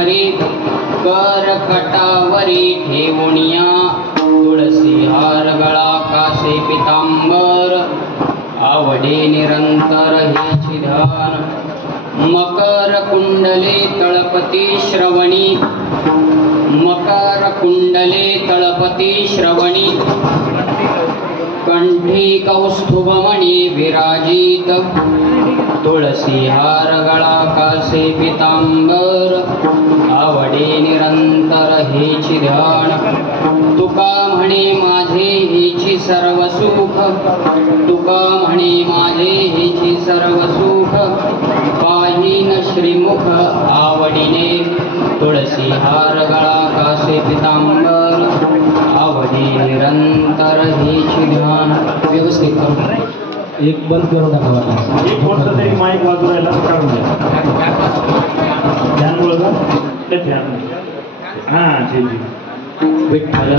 वरी कर कटावरी ठेवुनिया तुळसी हार गळा कासे पितांबर आवडे निरंतर हेची ध्यान मकर कुंडले तळपती श्रवणी मकर कुंडले तळपती श्रवणी कंठी कौस्तुभमणी विराजित तुळसी हार गळा कासे पितांबर आवडे निरंतर हेची ध्यान तुका म्हणे माझे हेची सर्व सुख तुका म्हणे माझे हेची सर्व सुख पाहीन श्रीमुख आवडीने तुळसी हार गळा कासे पितांबर आवडी निरंतर हेची ध्यान व्यवस्थित करून एक बंद करून टाकावा एक वर्ष तरी माईक वाजवायला काढून द्या ध्यान बोलवा ते ध्यान हां ठीक आहे विठ्ठल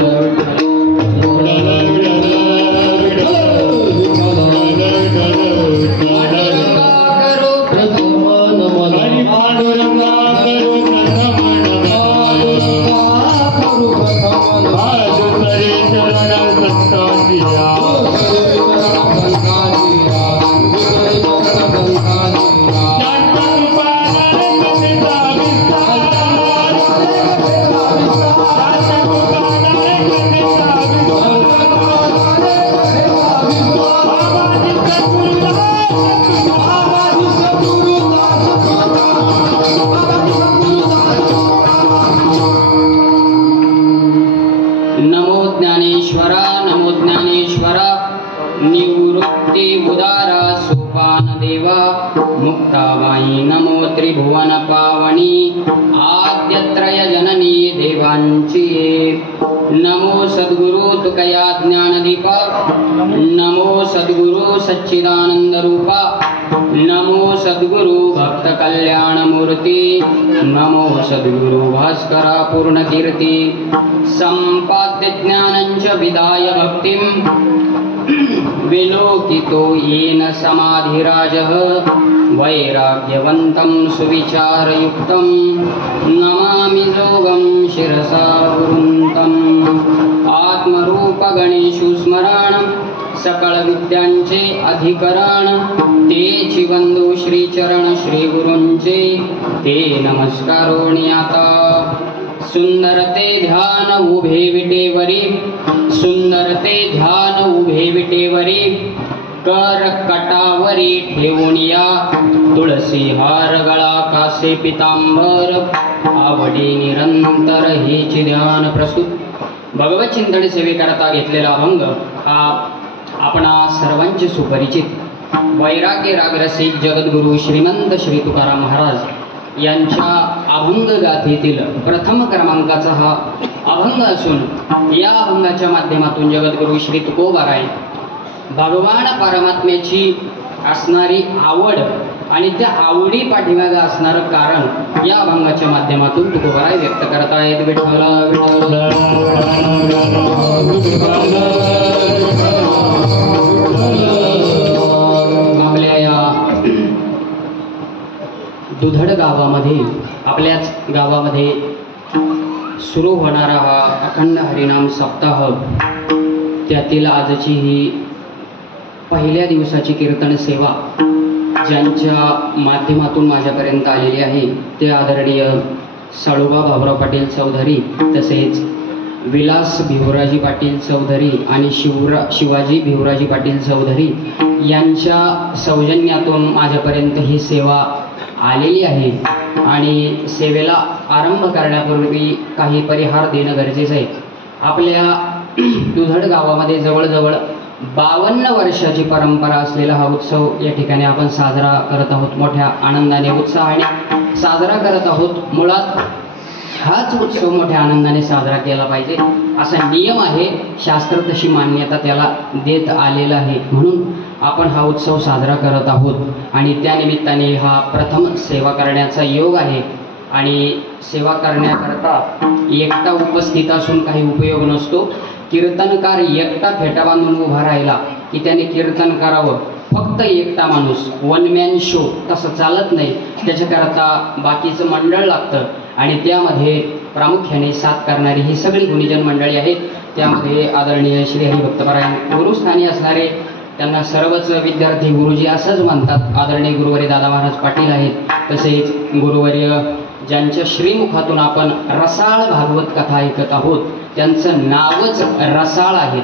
मुक्ताबाई नमो त्रिभुवन पावनी आद्यत्रय जननी देवांची नमो सद्गुरु तुकया ज्ञानदीप नमो सद्गुरु सच्चिदानंद रूपा नमो सद्गुरु भक्त कल्याण मूर्ती नमो सद्गुरु भास्करा पूर्ण कीर्ती संपाद्य ज्ञानंच विदाय भक्तिम विलोकितो येन समाधिराजः वैराग्यवन्तं सुविचारयुक्तं नमामि योगं शिरसा गुरुन्तम् आत्मरूप गणेशु स्मरण सकळ विद्यांचे अधिकरण तेची बंधू श्रीचरण श्री गुरूंचे ते नमस्कारोणी आता सुंदर ते ध्यान उभे विटेवरी सुंदर ते ध्यान उभे विटेवरी कर कटावरी ठेवुनिया तुळसी हार गळा कासे पितांबर आवडी निरंतर हेची ध्यान प्रस्तुत भगवत चिंतन सेवेकरता घेतलेला अभंग हा आपणा सर्वांचे सुपरिचित वैराग्य रागरसिक जगद्गुरु श्रीमंत श्री तुकाराम महाराज यांच्या अभंग गाथेतील प्रथम क्रमांकाचा हा अभंग असून या अभंगाच्या माध्यमातून जगद्गुरु श्री तुकोबाराय भगवान परमात्म्याची असणारी आवड आणि त्या आवडी पाठीमागे असणारं कारण या अभंगाच्या माध्यमातून तुकोबाराय व्यक्त करत आहेत. विठ्ठल आपल्या या दुधड गावामध्ये आपल्याच गावामध्ये सुरू होणारा हा अखंड हरिनाम सप्ताह त्यातील आजची ही पहिल्या दिवसाची कीर्तन सेवा ज्यांच्या माध्यमातून माझ्यापर्यंत आलेली आहे ते आदरणीय साळुबा भाऊराव पाटील चौधरी तसेच विलास भिवराजी पाटील चौधरी आणि शिवाजी भिवराजी पाटील चौधरी यांच्या सौजन्यातून माझ्यापर्यंत ही सेवा आलेली आहे आणि सेवेला आरंभ करण्यापूर्वी काही परिहार देणं गरजेचं आहे. आपल्या दुधड गावामध्ये जवळजवळ 52 वर्षाची परंपरा असलेला हा उत्सव या ठिकाणी आपण साजरा करत आहोत. मोठ्या आनंदाने उत्साहाने साजरा करत आहोत. मुळात हाच उत्सव मोठ्या आनंदाने साजरा केला पाहिजे असा नियम आहे. शास्त्र तशी मान्यता त्याला देत आलेला आहे. म्हणून आपण हा उत्सव साजरा करत आहोत आणि त्यानिमित्ताने हा प्रथम सेवा करण्याचा योग आहे. आणि सेवा करण्याकरता एकटा उपस्थित असून काही उपयोग नसतो. कीर्तनकार एकटा फेटा बांधून उभा राहिला की त्याने कीर्तन करावं. फक्त एकटा माणूस वन मॅन शो तसं चालत नाही. त्याच्याकरता बाकीचं मंडळ लागतं आणि त्यामध्ये प्रामुख्याने साथ करणारी ही सगळी गुणीजन मंडळी आहेत. त्यामध्ये आदरणीय श्री हरिभक्तपरायण गुरुस्थानी असणारे, त्यांना सर्वच विद्यार्थी गुरुजी असंच म्हणतात, आदरणीय गुरुवर्य दादा महाराज पाटील आहेत. तसेच गुरुवर्य ज्यांच्या श्रीमुखातून आपण रसाळ भागवत कथा ऐकत आहोत, त्यांचं नावच रसाळ आहे,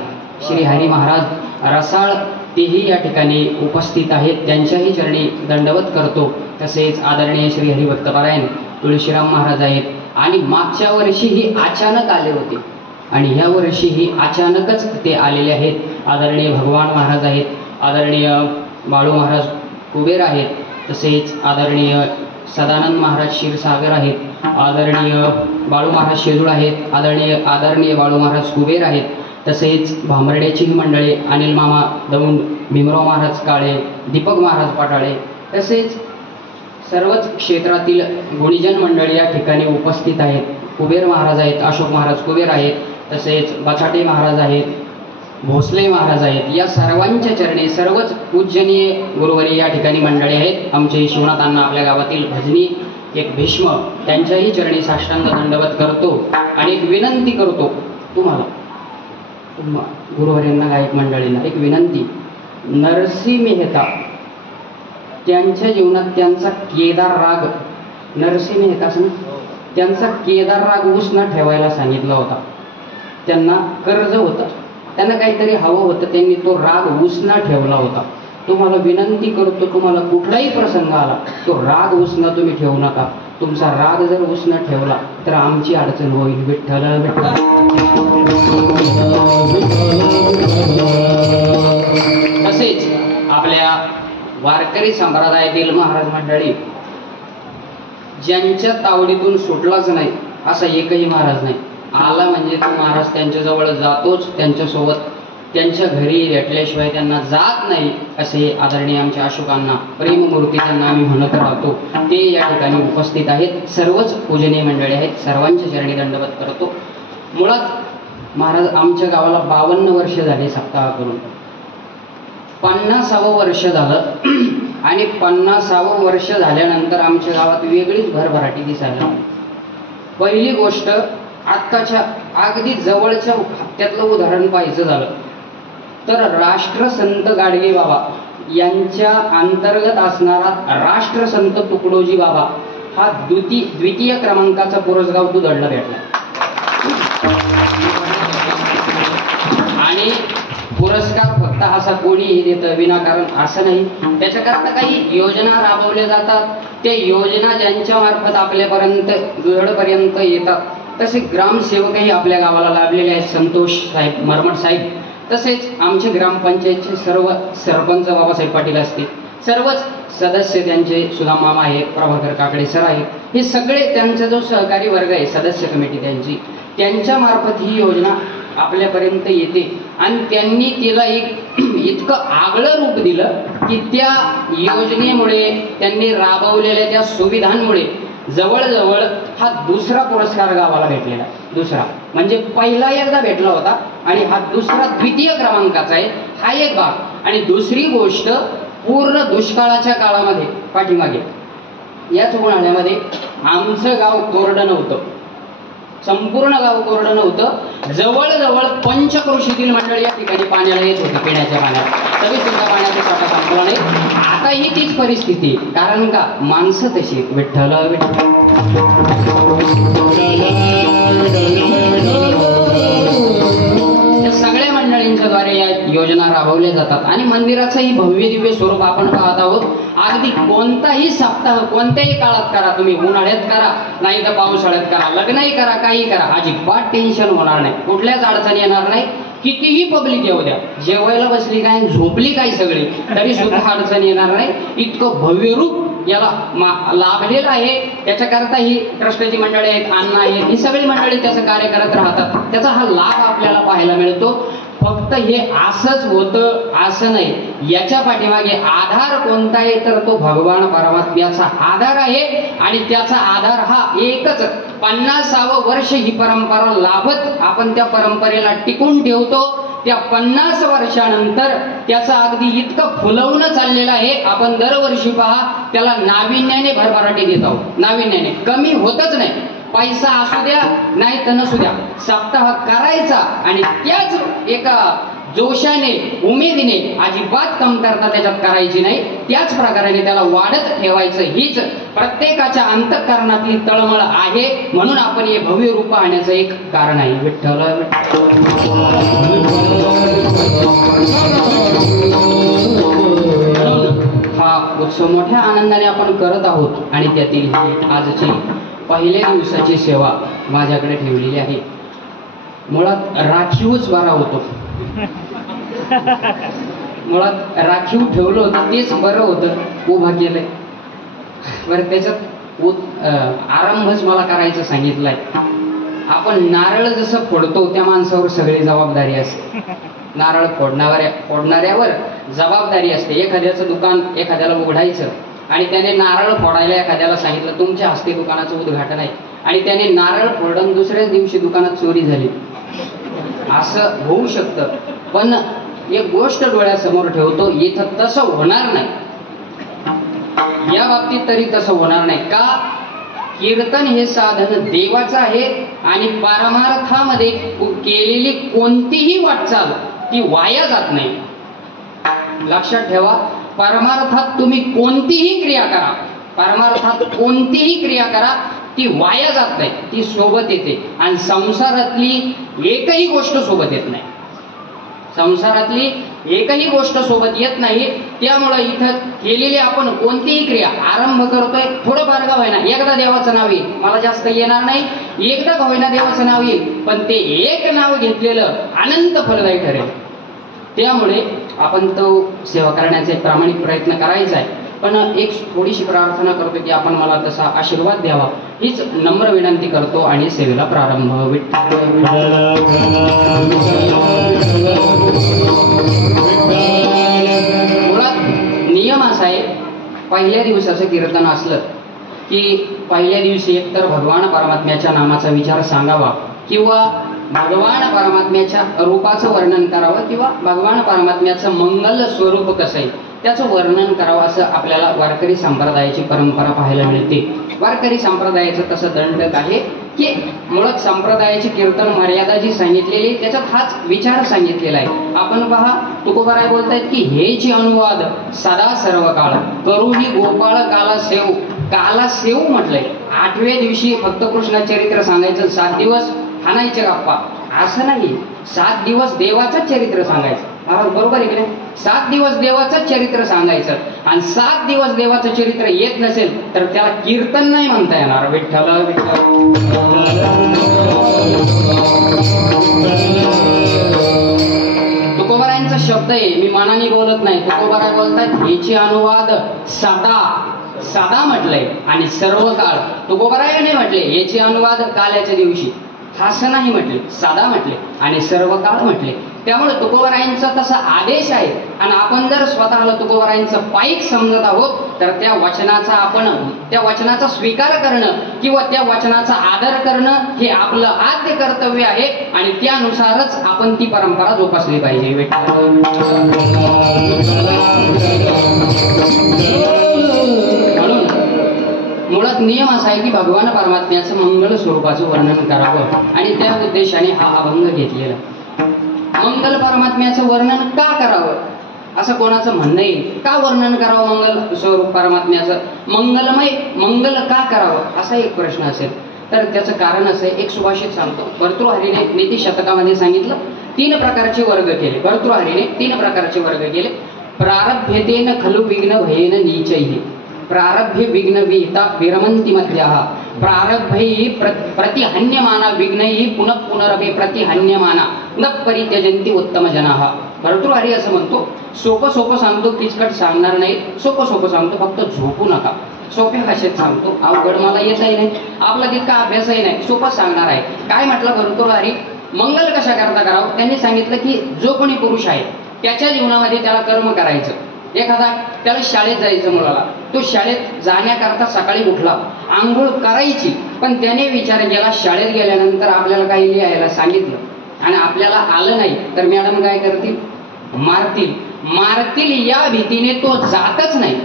श्री हरी महाराज रसाळ, तेही या ठिकाणी उपस्थित आहेत. त्यांच्याही चरणी दंडवत करतो. तसेच आदरणीय श्री हरिभक्तपरायण तुळशीराम महाराज आहेत. आणि मागच्या वर्षीही अचानक आले होते आणि ह्या वर्षीही अचानकच ते आलेले आहेत. आदरणीय भगवान महाराज आहेत, आदरणीय बाळू महाराज कुबेर आहेत, तसेच आदरणीय सदानंद महाराज क्षीरसागर आहेत, आदरणीय बाळू महाराज शेजूळ आहेत, आदरणीय बाळू महाराज कुबेर आहेत. तसेच भांबर्ड्याचीही मंडळी, अनिल मामा दौंड, भीमराव महाराज काळे, दीपक महाराज पाटाळे, तसेच सर्वच क्षेत्रातील गुणीजन मंडळी या ठिकाणी उपस्थित आहेत. कुबेर महाराज आहेत, अशोक महाराज कुबेर आहेत, तसेच बचाटे महाराज आहेत, भोसले महाराज आहेत. या सर्वांच्या चरणी सर्वच पूजनीय गुरुवारी या ठिकाणी मंडळी आहेत. आमचे शिवनाथ अण्णा आपल्या गावातील भजनी एक भीष्म, त्यांच्याही चरणी साष्टांग दंडवत करतो आणि एक विनंती करतो तुम्हाला गुरुवारींना, गायक मंडळींना एक विनंती. नरसी मेहता त्यांच्या जीवनात त्यांचा केदार राग, नरसी मेहता त्यांचा केदार राग उसना ठेवायला सांगितला होता. त्यांना कर्ज होतं, त्यांना काहीतरी हवं होतं, त्यांनी तो राग उसना ठेवला होता. तुम्हाला विनंती करतो, तुम्हाला कुठलाही प्रसंग आला तो राग उसना तुम्ही ठेवू नका. तुमचा राग जर उसना ठेवला तर आमची अडचण होईल. विठ्ठल विठ्ठल. तसेच आपल्या वारकरी संप्रदायातील महाराज मंडळी, ज्यांच्या तावडीतून सुटलाच नाही असा एकही महाराज नाही. आला म्हणजे तो महाराज त्यांच्याजवळ जातोच, त्यांच्यासोबत त्यांच्या घरी भेटल्याशिवाय त्यांना जात नाही, असे आदरणीय आमच्या अशोकांना प्रेममूर्ती त्यांना आम्ही म्हणत राहतो. ते या ठिकाणी उपस्थित आहेत. सर्वच पूजनीय मंडळी आहेत. सर्वांच्या चरणी दंडवत करतो. मुळात महाराज आमच्या गावाला 52 वर्ष झाले सप्ताह करून. 50वं वर्ष झालं आणि 50वं वर्ष झाल्यानंतर आमच्या गावात वेगळीच भरभराटी दिसायला लागली. पहिली गोष्ट, आत्ताच्या अगदी जवळच्या त्यातलं उदाहरण पाहायचं झालं तर राष्ट्रसंत गाडगे बाबा यांच्या अंतर्गत असणारा राष्ट्रसंत तुकडोजी बाबा हा द्वितीय क्रमांकाचा पुरस्कार तो दंड भेटला. आणि पुरस्कार फक्त असा कोणीही देतं विनाकारण असं नाही. त्याच्याकरता काही योजना राबवल्या जातात. त्या योजना ज्यांच्या मार्फत आपल्यापर्यंत दुधडपर्यंत येतात, तसे ग्रामसेवकही आपल्या गावाला लाभलेले आहेत. संतोष साहेब मरमट साहेब, तसेच आमचे ग्रामपंचायतचे सर्व सरपंच बाबासाहेब पाटील असतील, सर्वच सदस्य त्यांचे सुदाम मामा आहेत, प्रभाकर काकडे सर आहेत. हे सगळे त्यांचा जो सहकारी वर्ग आहे, सदस्य कमिटी त्यांची, त्यांच्या मार्फत ही योजना आपल्यापर्यंत येते. आणि त्यांनी तिला एक इतकं आगळं रूप दिलं की त्या योजनेमुळे, त्यांनी राबवलेल्या त्या सुविधांमुळे जवळजवळ हा दुसरा पुरस्कार गावाला भेटलेला. दुसरा म्हणजे पहिला एकदा भेटला होता आणि हा दुसरा द्वितीय क्रमांकाचा आहे. हा एक भाग. आणि दुसरी गोष्ट, पूर्ण दुष्काळाच्या काळामध्ये पाठीमागे याच उन्हाळ्यामध्ये आमचं गाव कोरडं नव्हतं, संपूर्ण गाव कोरडं नव्हतं. जवळजवळ पंचक्रोशीतील मंडळी या ठिकाणी पाण्याला येत होते, पिण्याच्या पाण्याला. तरी सुद्धा पाण्याचा साठा संपला नाही. आताही तीच परिस्थिती. कारण का? माणसं तशी. विठ्ठल विठ्ठल. सगळ्या मंडळींच्या द्वारे या योजना राबवल्या जातात. आणि मंदिराचंही भव्य दिव्य स्वरूप आपण पाहत आहोत. अगदी कोणताही सप्ताह कोणत्याही काळात करा तुम्ही, उन्हाळ्यात करा नाही तर पावसाळ्यात करा, लग्नही करा, काही करा, अजिबात टेन्शन होणार नाही, कुठल्याच अडचणी येणार नाही. कितीही पब्लिक येऊ द्या, जेवायला बसली काय झोपली काय सगळी तरी सुद्धा अडचण येणार नाही. इतकं भव्य रूप याला लाभलेलं आहे. त्याच्याकरता ही ट्रस्टची मंडळी आहेत, अण्णा आहेत, ही सगळी मंडळी त्याचं कार्य करत राहतात. त्याचा हा लाभ आपल्याला पाहायला मिळतो. फक्त हे असंच होतं असं नाही, याच्या पाठीमागे आधार कोणता आहे तर तो भगवान परमात्म्याचा आधार आहे. आणि त्याचा आधार हा एकच, 50वं वर्ष ही परंपरा लाभत आपण त्या परंपरेला टिकून ठेवतो. त्या 50 वर्षानंतर त्याचं अगदी इतकं फुलवणं चाललेलं आहे. आपण दरवर्षी पहा त्याला नाविन्याने भरभराटी देत आहोत, नाविन्याने, कमी होतच नाही. पैसा असू द्या नाही तर नसू द्या, सप्ताह करायचा आणि त्याच एका जोशाने उमेदीने अजिबात कमतरता त्याच्यात करायची नाही, त्याच प्रकाराने त्याला वाढत ठेवायचं. हीच प्रत्येकाच्या अंतःकरणातली तळमळ आहे, म्हणून आपण हे भव्य रूप आणण्याचं एक कारण आहे. विठ्ठल हा उत्सव मोठ्या आनंदाने आपण करत आहोत आणि त्यातील ही आजची पहिल्या दिवसाची सेवा माझ्याकडे ठेवलेली आहे. मुळात राखीवच बरा होतो, मुळात राखीव ठेवलं होतं तेच बरं होतं, उभा केलंय बरं. त्याच्यात आरंभच मला करायचं सांगितलंय. आपण नारळ जसं फोडतो त्या माणसावर सगळी जबाबदारी असते. नारळ फोडणाऱ्यावर जबाबदारी असते. एखाद्याचं दुकान एखाद्याला उघडायचं आणि त्याने नारळ फोडायला एखाद्याला सांगितलं तुमच्या हस्ते दुकानाचं उद्घाटन आहे, आणि त्याने नारळ फोडून दुसऱ्याच दिवशी दुकानात चोरी झाली, असं होऊ शकतं. पण एक गोष्ट डोळ्यासमोर ठेवतो, इथं तसं होणार नाही. या बाबतीत तरी तसं होणार नाही. का? कीर्तन हे साधन देवाचं आहे आणि पारमार्थामध्ये केलेली कोणतीही वाटचाल ती वाया जात नाही. लक्षात ठेवा, परमार्थात तुम्ही कोणतीही क्रिया करा, परमार्थात कोणतीही क्रिया करा ती वाया जात नाही, ती सोबत येते. आणि संसारातली एकही गोष्ट सोबत येत नाही, संसारातली एकही गोष्ट सोबत येत नाही. त्यामुळे इथं केलेली आपण कोणतीही क्रिया आरंभ करतोय, थोडंफार का होईना एकदा देवाचं नाव येईल, मला जास्त येणार नाही, एकदा का होईना देवाचं नाव येईल, पण ते एक नाव घेतलेलं अनंत फलदायी ठरेल. त्यामुळे आपण तो सेवा करण्याचा एक प्रामाणिक प्रयत्न करायचा आहे. पण एक थोडीशी प्रार्थना करतो की आपण मला तसा आशीर्वाद द्यावा, हीच नम्र विनंती करतो आणि सेवेला प्रारंभ. मुळात नियम असा आहे, पहिल्या दिवसाचं कीर्तन असलं की पहिल्या दिवशी एकतर भगवान परमात्म्याच्या नामाचा विचार सांगावा, किंवा भगवान परमात्म्याच्या रूपाचं वर्णन करावं, किंवा भगवान परमात्म्याचं मंगल स्वरूप कसं आहे त्याचं वर्णन करावं, असं आपल्याला वारकरी संप्रदायाची परंपरा पाहायला मिळते. वारकरी संप्रदायाचं तसं दंडक आहे की मुळात संप्रदायाची कीर्तन मर्यादा जी सांगितलेली त्याच्यात हाच विचार सांगितलेला आहे. आपण पहा, तुकोबाराय बोलतायत की हे जे अनुवाद सदा सर्व काळ करूही गोपाळ काला सेव. काला सेव म्हटलंय, 8व्या दिवशी फक्त कृष्ण चरित्र सांगायचं, 7 दिवस हाणायचे गप्पा, असं नाही. 7 दिवस देवाचं चरित्र सांगायचं. बरोबर आहे की नाही? 7 दिवस देवाचं चरित्र सांगायचं, आणि 7 दिवस देवाचं चरित्र येत नसेल तर त्याला कीर्तन नाही म्हणता येणार. विठ्ठल विठ्ठल. तुकोबारायांचा शब्द आहे, मी मनाने बोलत नाही. तुकोबाराय बोलतात ह्याची अनुवाद सदा, सदा म्हटलंय आणि सर्व काळ. तुकोबाराय नाही म्हटले याचे अनुवाद काल्याच्या दिवशी, असं नाही म्हटले, सदा म्हटले आणि सर्व काळ म्हटले. त्यामुळे तुकोबारायांचा तसा आदेश आहे, आणि आपण जर स्वतःला तुकोबारायांचं पाईक समजत आहोत तर त्या वचनाचा स्वीकार करणं किंवा त्या वचनाचा आदर करणं हे आपलं आद्य कर्तव्य आहे, आणि त्यानुसारच आपण ती परंपरा जोपासली पाहिजे. म्हणून मुळात नियम असा आहे की भगवान परमात्म्याचं मंगल स्वरूपाचं वर्णन करावं, आणि त्या उद्देशाने हा अभंग घेतलेला. मंगल परमात्म्याचं वर्णन का करावं असं कोणाचं म्हणणं येईल? का वर्णन करावं मंगल स्वरूप परमात्म्याचं? मंगलमय मंगल का करावं असा एक प्रश्न असेल तर त्याचं कारण असं आहे. एक सुभाषित सांगतो. भर्तृहरीने नीती शतकामध्ये सांगितलं 3 प्रकारचे वर्ग केले. भर्तृहरीने 3 प्रकारचे वर्ग केले. प्रारभ्यतेन खलु विघ्न भयेन नीचैः, प्रारभ्य विघ्न विहिता विरमंती मध्याः, प्रारभ्यै प्रतिहन्यमाना विघ्नैः पुनः पुनरभे प्रतिहन्यमाना न परित्यजन्ति उत्तम जनाः. भर्तृहरी असं म्हणतो, सोपं सोपं सांगतो, किचकट सांगणार नाही. सोपं सोपं सांगतो, फक्त झोपू नका. सोप्या भाषेत सांगतो, अवघड मला येतही नाही, आपला तितका अभ्यासही नाही, सोपं सांगणार आहे. काय म्हटलं भर्तृहरी? मंगल कशा करता करावं? त्यांनी सांगितलं की जो कोणी पुरुष आहे त्याच्या जीवनामध्ये त्याला कर्म करायचं. एखादा त्याला शाळेत जायचं, मुलाला तो शाळेत जाण्याकरता सकाळी उठला, आंघोळ करायची, पण त्याने विचार केला शाळेत गेल्यानंतर आपल्याला काही लिहायला सांगितलं आणि आपल्याला आलं नाही तर मॅडम काय करतील? मारतील. या भीतीने तो जातच नाही.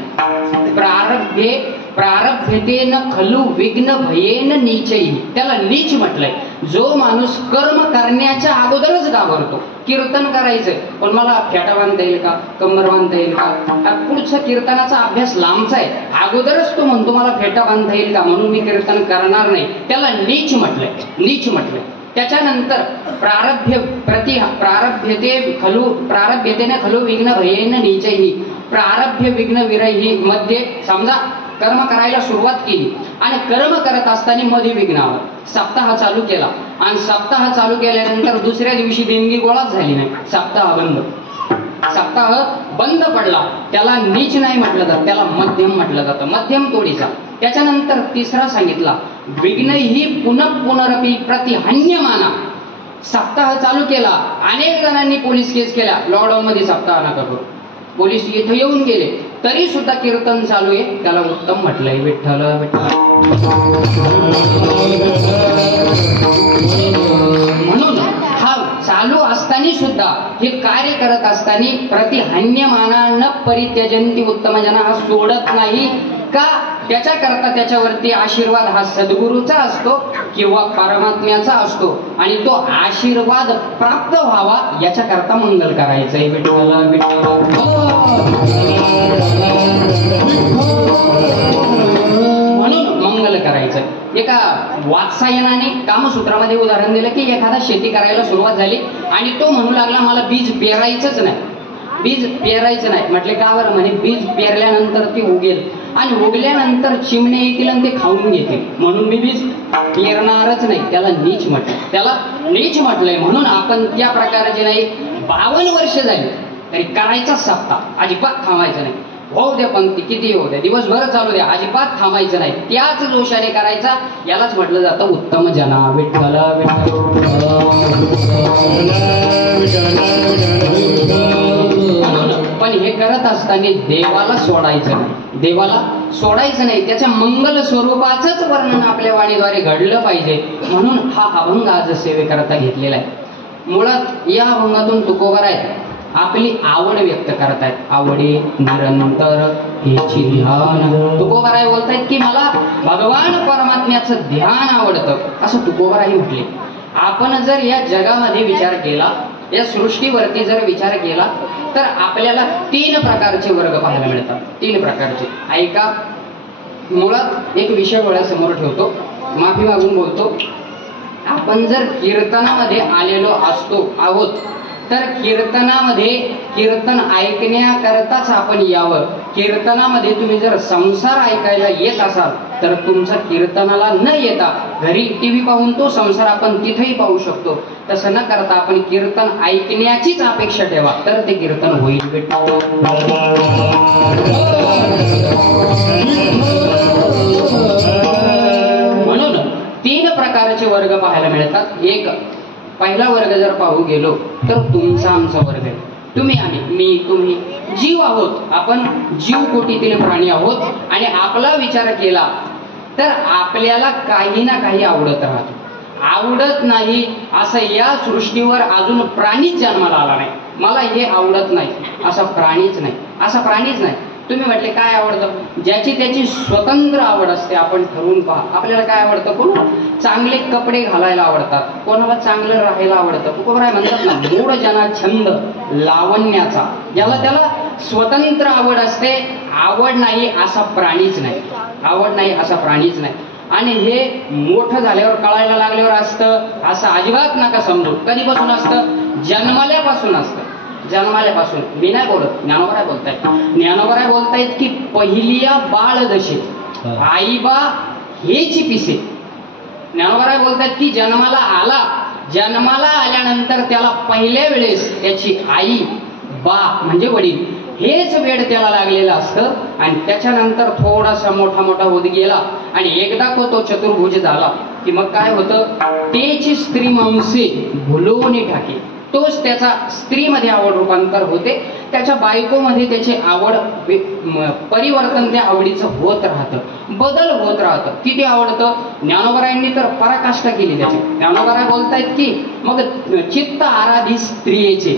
प्रारब्धे प्रारब्धतेन खलु विघ्न भयेन नीचही, त्याला नीच म्हटलंय. जो माणूस कर्म करण्याच्या अगोदरच घाबरतो. कीर्तन करायचंय पण मला फेटा बांधता येईल का, कंबर बांधता येईल का, पुढचा कीर्तनाचा अभ्यास लांबचा आहे, अगोदरच तो म्हणतो मला फेटा बांधता येईल का म्हणून मी कीर्तन करणार नाही, त्याला नीच म्हटलंय. नीच म्हटलंय. त्याच्यानंतर प्रारब्धतेने खलु विघ्न भयेन नीचही, प्रारब्ध विघ्न विरही. मध्ये समजा कर्म करायला सुरुवात केली आणि कर्म करत असताना मध्ये विघ्न आलं. सप्ताह चालू केला आणि सप्ताह चालू केल्यानंतर दुसऱ्या दिवशी देणगी गोळाच झाली नाही, सप्ताह बंद. सप्ताह बंद पडला, त्याला नीच नाही म्हटलं जात, त्याला मध्यम म्हटलं जातं, मध्यम तोडीचा. त्याच्यानंतर तिसरा सांगितला विघ्न ही पुनरपी प्रतिहन्यमाना. सप्ताह चालू केला, अनेक जणांनी पोलीस केस केल्या, लॉकडाऊन मध्ये सप्ताह नका करू, पोलीस इथं येऊन गेले तरी सुद्धा कीर्तन चालू आहे, त्याला उत्तम म्हटलंय. विठ्ठल विठ्ठल. म्हणून हा चालू असताना सुद्धा हे कार्य करत असताना प्रतिहन्यमाना न परित्यजंती उत्तम जना, हा सोडत नाही का, त्याच्याकरता त्याच्यावरती आशीर्वाद हा सद्गुरूचा असतो किंवा परमात्म्याचा असतो आणि तो आशीर्वाद प्राप्त व्हावा याच्याकरता मंगल करायचंय. विठ्ठल विठ्ठल. म्हणून मंगल करायचं. एका वात्सायनाने कामसूत्रामध्ये उदाहरण दिलं की एखादा शेती करायला सुरुवात झाली आणि तो म्हणू लागला मला बीज पेरायचंच नाही, बीज पेरायचं नाही. म्हटले का बरं? म्हणे बीज पेरल्यानंतर ती उगेल आणि उगल्यानंतर चिमणे येतील आणि ते खाऊन घेतील, म्हणून मी बीज पेरणारच नाही. त्याला नीच म्हटलं, त्याला नीच म्हटलंय. म्हणून आपण त्या प्रकारचे नाही, 52 वर्ष झाली तरी करायचा सप्ताह, अजिबात थांबायचं नाही. होऊ द्या पंक्ती किती होऊ द्या, दिवसभर चालू द्या, अजिबात थांबायचं नाही, त्याच जोशाने करायचा. यालाच म्हटलं जातं उत्तम जना. विठ्ठल पण हे करत असताना देवाला सोडायचं नाही, देवाला सोडायचं नाही. त्याच्या मंगल स्वरूपाचंच वर्णन आपल्या वाणीद्वारे घडलं पाहिजे. म्हणून हा अभंग आज सेवेकरता घेतलेला आहे. मुळात या अभंगातून तुकोबाराय आपली आवड व्यक्त करतायत. आवडे निरंतर हेची ध्यान. तुकोबाराय बोलतायत की मला भगवान परमात्म्याचं ध्यान आवडतं, असं तुकोबाराय म्हटले. आपण जर या जगामध्ये विचार केला, या सृष्टीवरती जर विचार केला तर आपल्याला 3 प्रकारचे वर्ग पाहायला मिळतात. 3 प्रकारचे. ऐका, मुळात एक विषय डोळ्यासमोर ठेवतो, माफी मागून बोलतो. आपण जर कीर्तनामध्ये आलेलो आहोत तर कीर्तनामध्ये कीर्तन ऐकण्याकरताच आपण यावं. कीर्तनामध्ये तुम्ही जर संसार ऐकायला येत असाल तर तुमचा कीर्तनाला न येता घरी टीव्ही पाहून तो संसार आपण तिथेही पाहू शकतो. तसं न करता आपण कीर्तन ऐकण्याचीच अपेक्षा ठेवा, तर ते कीर्तन होईल. म्हणून 3 प्रकारचे वर्ग पाहायला मिळतात. एक पहिला वर्ग जर पाहू गेलो तर तुमचा आमचा वर्ग आहे. तुम्ही आम्ही, मी तुम्ही जीव आहोत, आपण जीव कोटीतील प्राणी आहोत आणि आपला विचार केला तर आपल्याला काही ना काही आवडत राहतो. आवडत नाही असं या सृष्टीवर अजून प्राणीच जन्माला आला नाही. मला हे आवडत नाही असा प्राणीच नाही, असा प्राणीच नाही. तुम्ही म्हटले काय आवडतं, ज्याची त्याची स्वतंत्र आवड असते. आपण ठरवून पहा आपल्याला काय आवडतं. कोणाला चांगले कपडे घालायला आवडतात, कोणाला चांगलं राहायला आवडतं. तुकोबाराय म्हणतात ना, मूळ जना छंद लावण्याचा, ज्याला त्याला स्वतंत्र आवड असते. आवड नाही असा प्राणीच नाही, आवड नाही असा प्राणीच नाही. आणि हे मोठं झाल्यावर कळायला लागल्यावर असतं असं अजिबात नका समजू. कधीपासून असतं? जन्मल्यापासून असतं. जन्माल्यापासून. मी नाही बोलत, ज्ञानोबाराय बोलतायत. ज्ञानोबाराय बोलतायत की पहिल्या बाळ दशे आईबा हेची पिसे. ज्ञानोबाराय बोलतायत की जन्माला आला, जन्माला आल्यानंतर त्याला पहिल्या वेळेस त्याची आई बा म्हणजे वडील हेच वेड त्याला लागलेलं असतं. आणि त्याच्यानंतर थोडासा मोठा होत गेला आणि एकदा तो चतुर्भुज झाला की मग काय होतं, त्याची स्त्री मांसे भुलवून टाके. तोच त्याचा स्त्रीमध्ये आवड रूपांतर होते, त्याच्या बायकोमध्ये त्याची आवड परिवर्तन त्या आवडीचं होत राहतं, बदल होत राहतं. किती आवडतं? ज्ञानोबारायांनी तर पराकाष्ठा केली त्याची. ज्ञानोबाराय बोलतायत की मग चित्त आराधी स्त्रियेचे,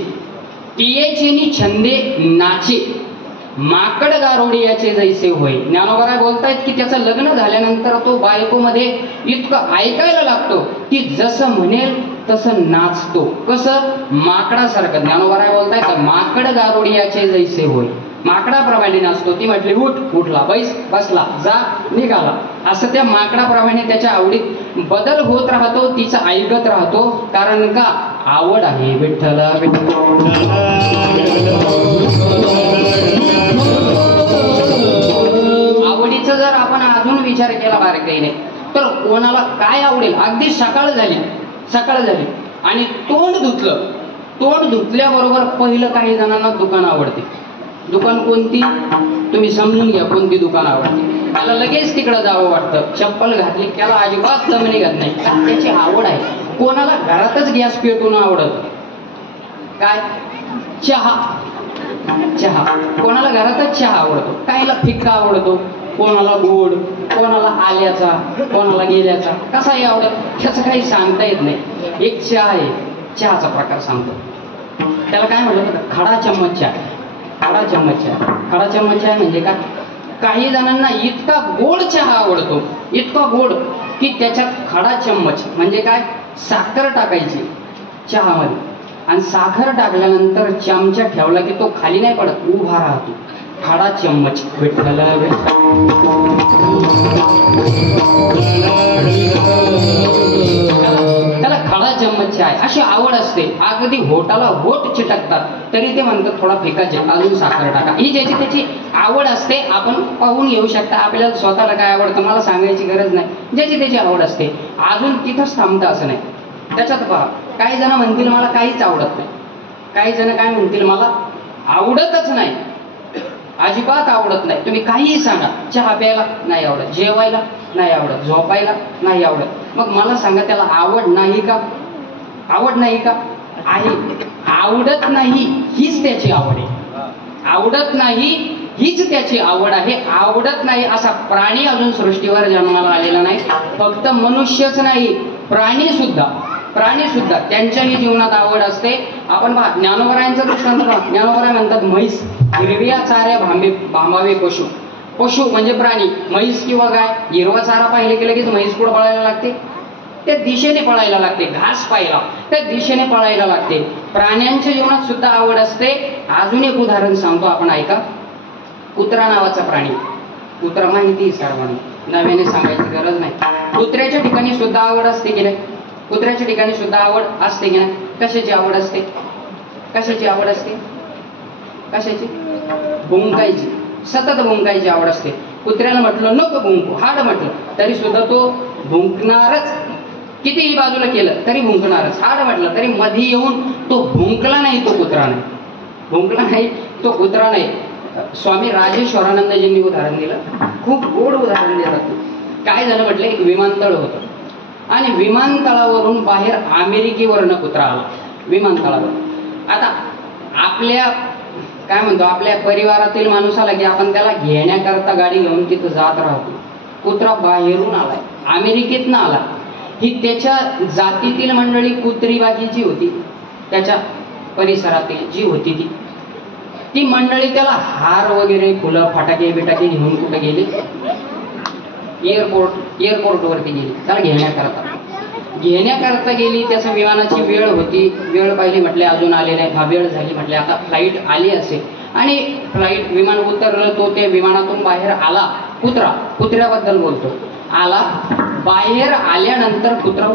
तियेचे नि छंदे नाचे. माकड गारोडी याचे जैसे होय. ज्ञानोबा बोलतायत की त्याचं लग्न झाल्यानंतर तो बायकोमध्ये इतकं ऐकायला लागतो की जसं म्हणेल तसं नाचतो. कसं? माकडासारखं. ज्ञानोबा बोलतायत माकड गारोडी याचे जैसे होय. माकडाप्रमाणे नाचतो. ती म्हटली उठ, उठला, बैस, बसला, जा, निघाला. असं त्या माकडाप्रमाणे त्याच्या आवडीत बदल होत राहतो, तिचं ऐकत राहतो. कारण का? आवड आहे. विठ्ठल आवडीचा जर आपण अजून विचार केला बारकाईने तर कोणाला काय आवडेल? अगदी सकाळ झाली आणि तोंड धुतल्याबरोबर पहिलं काही जणांना दुकान आवडते. दुकान कोणती? तुम्ही समजून घ्या कोणती दुकान आवडते. त्याला लगेच तिकडं जावं वाटतं. चप्पल घातली त्याला अजिबात दम निघत नाही, कारण त्याची आवड आहे. कोणाला घरातच गॅस पेटवून आवडत? काय? चहा. कोणाला घरातच चहा आवडतो, काहीला फिक्का आवडतो, कोणाला गोड, कोणाला आल्याचा, कोणाला गेल्याचा, कसाही आवडत. त्याचं काही सांगता येत नाही. एक चहा आहे, चहाचा प्रकार सांगतो. त्याला काय म्हणलं? खडा चम्मच चहा. खडा चम्मच चहा म्हणजे काय? काही जणांना इतका गोड चहा आवडतो, इतका गोड की त्याच्यात खडा चम्मच म्हणजे काय? साखर टाकायची चहामध्ये आणि साखर टाकल्यानंतर चमचा ठेवला की तो खाली नाही पडत, उभा राहतो. खडा चम्मच. विठ्ठल त्याला खडा चम्मच आहे अशी आवड असते. अगदी होटाला होट चिटकतात तरी ते म्हणतात थोडा फेकाचे, अजून साखर टाका. ही ज्याची त्याची आवड असते. आपण पाहून घेऊ शकता. आपल्याला स्वतःला काय आवडतं मला सांगायची गरज नाही. ज्याची त्याची आवड असते. अजून तिथंच थांबतं असं नाही. त्याच्यात पहा, काही जण म्हणतील मला काहीच आवडत नाही, काही जण काय म्हणतील मला आवडतच नाही, अजिबात आवडत नाही. तुम्ही काहीही सांगा, चहा प्यायला नाही आवडत, जेवायला नाही आवडत, झोपायला नाही आवडत. मग मला सांगा त्याला आवड नाही का? आवड नाही का? आहे. आवडत नाही हीच त्याची आवड आहे. आवडत नाही हीच त्याची आवड आहे. आवडत नाही असा प्राणी अजून सृष्टीवर जन्माला आलेला नाही. फक्त मनुष्यच नाही, प्राणी सुद्धा त्यांच्याही जीवनात आवड असते. आपण पहा ज्ञानोबरायांचा दृष्टांत पहा. ज्ञानोबराय म्हणतात म्हैस हिरव्या चाऱ्या भांबावे पशु म्हणजे प्राणी. म्हैस किंवा गाय हिरवा चारा पाहिले की लगेच म्हैस कुठं पळायला लागते? त्या दिशेने पळायला लागते. घास पाहिला त्या दिशेने पळायला लागते. प्राण्यांच्या जीवनात सुद्धा आवड असते. अजून एक उदाहरण सांगतो, आपण ऐका. कुत्रा नावाचा प्राणी. कुत्रा माहिती सर्वांना, नव्याने सांगायची गरज नाही. कुत्र्याच्या ठिकाणी सुद्धा आवड असते की नाही? कुत्र्याच्या ठिकाणी सुद्धा आवड असते की नाही? कशाची आवड असते? कशाची? भुंकायची. सतत भुंकायची आवड असते. कुत्र्याला म्हटलं नको भुंकू, हाड म्हटलं तरी सुद्धा तो भुंकणारच. कितीही बाजूला केलं तरी भुंकणारच. हाड म्हटलं तरी मध्ये येऊन तो भुंकला नाही, तो कुत्रा नाही. स्वामी राजेश्वरानंदजींनी उदाहरण दिलं, खूप गोड उदाहरण देतात. काय झालं म्हटलं, एक विमानतळ होतं आणि विमानतळावरून बाहेर अमेरिकेवरनं कुत्रा आला विमानतळावर. आता आपल्या काय म्हणतो, आपल्या परिवारातील माणूस आला की आपण त्याला घेण्याकरता गाडी घेऊन तिथं जात राहतो. कुत्रा बाहेरून आलाय, अमेरिकेतनं आला. ही त्याच्या जातीतील मंडळी कुत्री बाकीची होती, त्याच्या परिसरातील जी होती ती मंडळी त्याला हार वगैरे फुलं फटाके बिटाके घेऊन कुठे गेली? एअरपोर्ट वरती गेली त्याला घेण्याकरता गेली. त्याच्या विमानाची वेळ होती, वेळ पाहिली, म्हटले अजून आले नाही. वेळ झाली, म्हटले आता फ्लाईट आली असेल. आणि विमान उतरलं. तो त्या विमानातून बाहेर आला. कुत्र्याबद्दल बोलतो. आला, बाहेर आल्यानंतर कुत्रा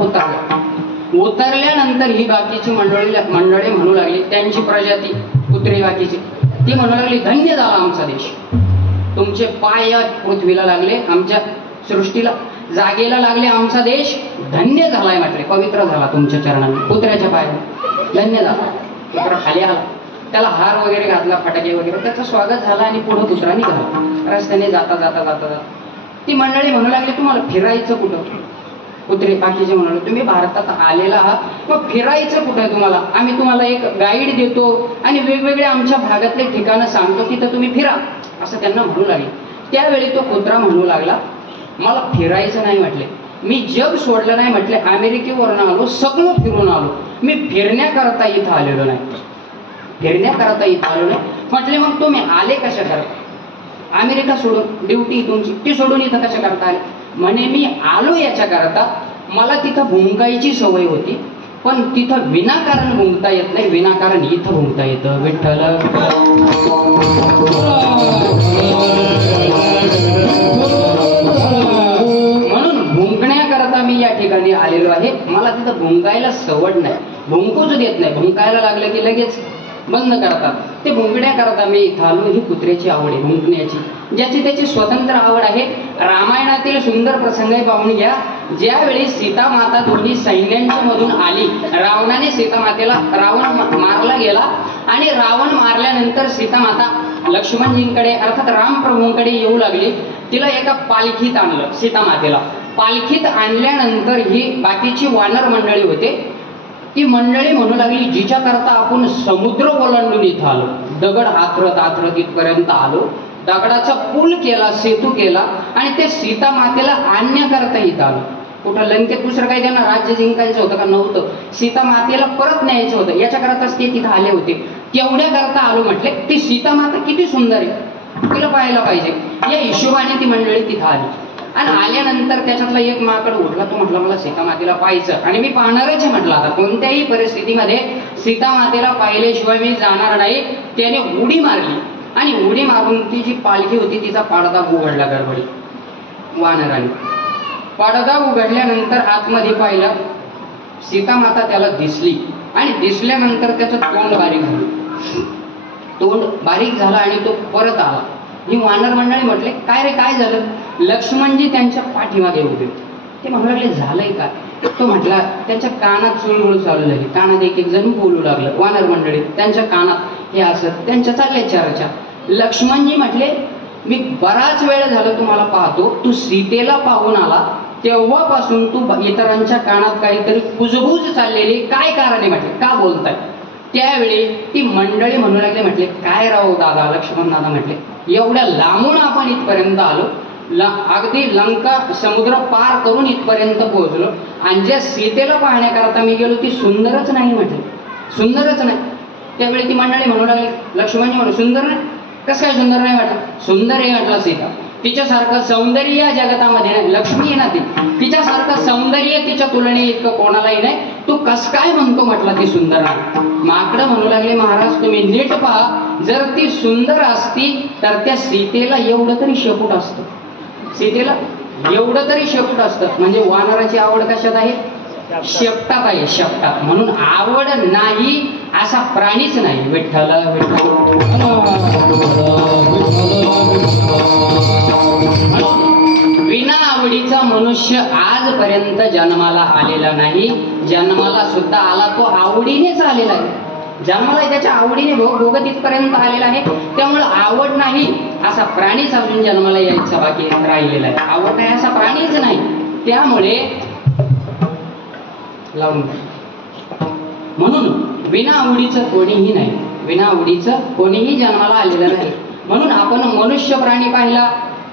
उतरल्यानंतर ही बाकीची मंडळी म्हणू लागली, त्यांची प्रजाती कुत्री बाकीची, ती म्हणू लागली धन्य झाला आमचा देश, तुमचे पाय या पृथ्वीला लागले, आमच्या सृष्टीला जागेला लागले, आमचा देश धन्य झालाय. म्हटले पवित्र झाला तुमच्या चरणाने, कुत्र्याच्या पायाने धन्य झाला. कुत्रा खाली आला, त्याला हार वगैरे घातला, फटाके वगैरे, त्याचं स्वागत झालं आणि पुढे कुत्रा निघाला. रस्त्याने जाता ती मंडळी म्हणू लागली तुम्हाला फिरायचं कुठं? कुत्रे बाकीचे म्हणाले तुम्ही भारतात आलेला आहात, मग फिरायचं कुठं आहे तुम्हाला? आम्ही तुम्हाला एक गाईड देतो आणि वेगवेगळे आमच्या भागातले ठिकाणं सांगतो, तिथं तुम्ही फिरा, असं त्यांना म्हणू लागले. त्यावेळी तो कुत्रा म्हणू लागला मला फिरायचं नाही म्हटले, मी जग सोडलं नाही म्हटले, अमेरिकेवरून आलो, सगळं फिरून आलो, मी फिरण्याकरता इथं आलेलो नाही, म्हटले मग तुम्ही आले कशा करता? अमेरिका सोडून, ड्युटी तुमची ती सोडून इथं कशा करता आले? म्हणे मी आलो याच्या करता, मला तिथं भुंकायची सवय होती, पण तिथं विनाकारण भुंकता येत नाही, विनाकारण इथं भुंकता येतं. विठ्ठल म्हणून भुंकण्याकरता मी या ठिकाणी आलेलो आहे. मला तिथं भुंकायला सवड नाही, भुंकूच देत नाही. भुंकायला लागलं की लगेच बंद करतात. ते भुंकण्याकरता मी इथं आलो. ही कुत्र्याची आवड आहे भुंकण्याची, ज्याची त्याची स्वतंत्र आवड आहे. रामायणातील सुंदर प्रसंग पाहून घ्या. ज्यावेळी सीता माता दोन्ही सैन्यांच्या मधून आली, रावणाने सीता मातेला, रावण मारला गेला आणि रावण मारल्यानंतर सीता माता लक्ष्मणजींकडे अर्थात रामप्रभूंकडे येऊ लागली. तिला एका पालखीत आणलं. सीता मातेला पालखीत आणल्यानंतर ही बाकीची वानर मंडळी होते, ती मंडळी म्हणू लागली जिच्या करता आपण समुद्र ओलांडून इथं आलो, दगड आथरत आथरत इथपर्यंत आलो, दगडाचा पूल केला, सेतू केला आणि ते सीता मातेला आणण्याकरता इथं आलो. कुठं लंकेत दुसरं काही त्यांना राज्य जिंकायचं होतं का? नव्हतं. सीता मातेला परत न्यायचं होतं, याच्या करताच ते तिथं आले होते. तेवढ्या करता आलो. म्हटले ती सीता माता किती सुंदर आहे, तिला पाहायला पाहिजे. या हिशोबाने ती मंडळी तिथं आली आणि आल्यानंतर त्याच्यातला एक माकड उठला. तो म्हटला मला सीता मातेला पाहायचं आणि मी पाहणारच आहे. म्हटलं आता कोणत्याही परिस्थितीमध्ये सीता मातेला पाहिल्याशिवाय मी जाणार नाही. त्याने उडी मारली आणि उडी मारून ती जी पालखी होती तिचा पडदा उघडला गडबडी वानराने. पडदा उघडल्यानंतर आतमध्ये पाहिलं, सीता माता त्याला दिसली आणि दिसल्यानंतर त्याचं तोंड बारीक झालं. तोंड बारीक झालं आणि तो परत आला. ही वानर मंडळी म्हटले काय रे काय झालं? लक्ष्मणजी त्यांच्या पाठीमागे उभे. ते म्हणू लागले झालंय काय? तो म्हटला त्यांच्या कानात चुळबुळ चालू झाली, कानात एक एक जण बोलू लागलं. वानर मंडळी त्यांच्या कानात हे असत, त्यांच्या चालल्या चर्चा. लक्ष्मणजी म्हटले मी बराच वेळ झाला तुम्हाला पाहतो, तू सीतेला पाहून आला तेव्हापासून तू इतरांच्या कानात काहीतरी कुजबूज चाललेली, काय कारण आहे? म्हटले का बोलताय? त्यावेळी ती मंडळी म्हणू लागले, म्हटले काय राहू दादा, लक्ष्मण दादा म्हटले एवढ्या लांबून आपण इथपर्यंत आलो, अगदी लंका समुद्र पार करून इथपर्यंत पोहोचलो आणि ज्या सीतेला पाहण्याकरता मी गेलो ती सुंदरच नाही. म्हटले सुंदरच नाही. त्यावेळी ती मंडळी म्हणू लागली, लक्ष्मणजी म्हणू सुंदर नाही? कसं काय सुंदर नाही? म्हटलं सुंदर आहे. म्हटलं सीता, तिच्यासारखं सौंदर्य या जगतामध्ये नाही. लक्ष्मी आहे ना ती, तिच्यासारखं सौंदर्य तिच्या तुलने इतकं कोणालाही नाही. तू कस काय म्हणतो? म्हटलं ती सुंदर आहे. माकडं म्हणू लागले महाराज तुम्ही नीट पहा, जर ती सुंदर असती तर त्या सीतेला एवढं तरी शेपूट असतं, सीतेला एवढं तरी शेपूट असतं. म्हणजे वानराची आवड कशात आहे? शेपटात आहे, शेपटात. म्हणून आवड नाही असा प्राणीच नाही. विठ्ठल विना आवडीचा मनुष्य आजपर्यंत जन्माला आलेला नाही. जन्माला सुद्धा आला तो आवडीनेच आलेला आहे. जन्माला त्याच्या आवडीने भोगत इथपर्यंत आलेला आहे. त्यामुळे आवड नाही असा प्राणीच अजून जन्माला यायचा बाकी राहिलेला आहे. आवड नाही असा प्राणीच नाही. त्यामुळे लावून म्हणून विना आवडीचं कोणीही नाही, विना आवडीचं कोणीही जन्माला आलेलं नाही. म्हणून आपण मनुष्य प्राणी पाहिला,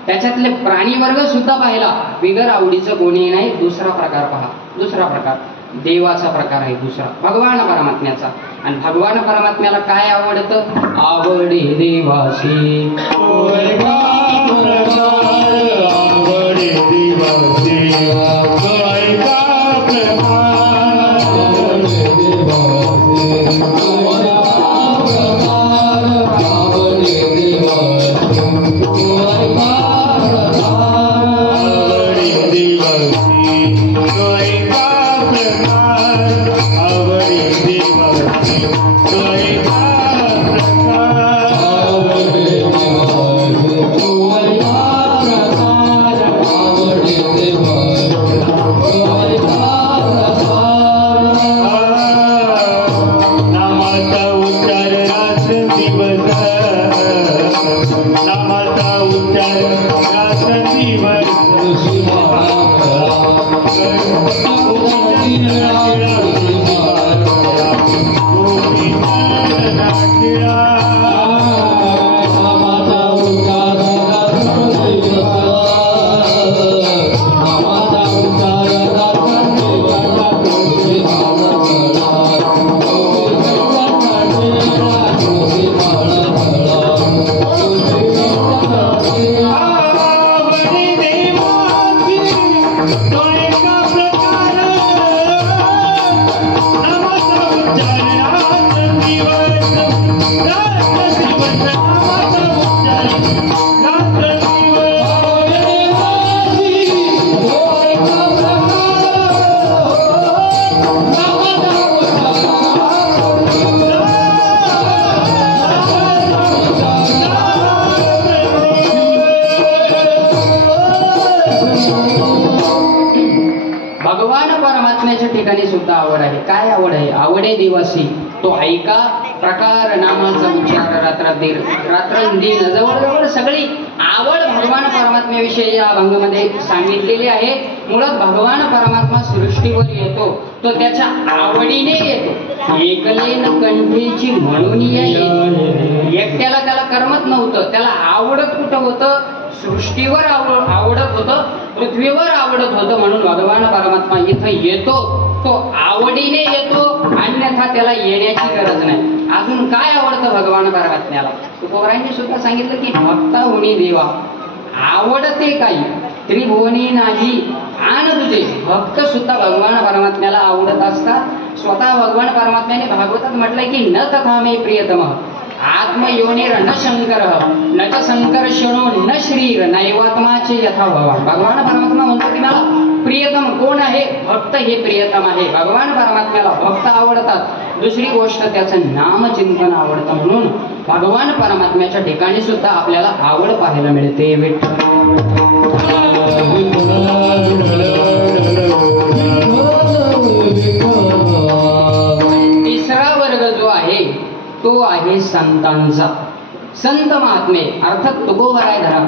त्याच्यातले प्राणी वर्ग सुद्धा पाहिला, बिगर आवडीचं कोणीही नाही. दुसरा प्रकार पहा, दुसरा प्रकार देवाचा प्रकार आहे, दुसरा भगवान परमात्म्याचा. आणि भगवान परमात्म्याला काय आवडतं? आवडे देवासी आवडे देवा आवड आहे. काय आवड आहे? आवडे दिवसी तो ऐका प्रकार नामाचा उच्चार रात्रंदिन जवळजवळ सगळी आवड भगवान परमात्म्याविषयी या अभंगामध्ये सांगितलेली आहे. मुळात भगवान परमात्मा सृष्टीवर येतो तो त्याच्या आवडीने येतो. एकलेन कंठीची म्हणून एकट्याला त्याला करमत नव्हतं. त्याला आवडत कुठं होतं? सृष्टीवर आवडत होतं, पृथ्वीवर आवडत होतं. म्हणून भगवान परमात्मा इथं येतो तो आवडीने येतो, अन्यथा त्याला येण्याची गरज नाही. अजून काय आवडतं भगवान परमात्म्याला? तुकोबारायांनी सुद्धा सांगितलं की भक्ता होणी देवा आवडते काही त्रिभुवनी नाही आन तुझे. भक्त सुद्धा भगवान परमात्म्याला आवडत असतात. स्वतः भगवान परमात्म्याने भागवतात म्हटलंय की न तथा मे प्रियतम आत्मयोनिर न शंकर न च संकर्षणो न श्रीर नैवात्माचे यथा भगवान. भगवान परमात्मा म्हणतो की मला प्रियतम कोण आहे? भक्त हे प्रियतम आहे. भगवान परमात्म्याला भक्त आवडतात. दुसरी गोष्ट त्याचं नामचिंतन आवडतं. म्हणून भगवान परमात्म्याच्या ठिकाणी सुद्धा आपल्याला आवड पाहायला मिळते. तिसरा वर्ग जो आहे तो आहे संतांचा. संत महात्मे अर्थात तुकोबाराय धरा,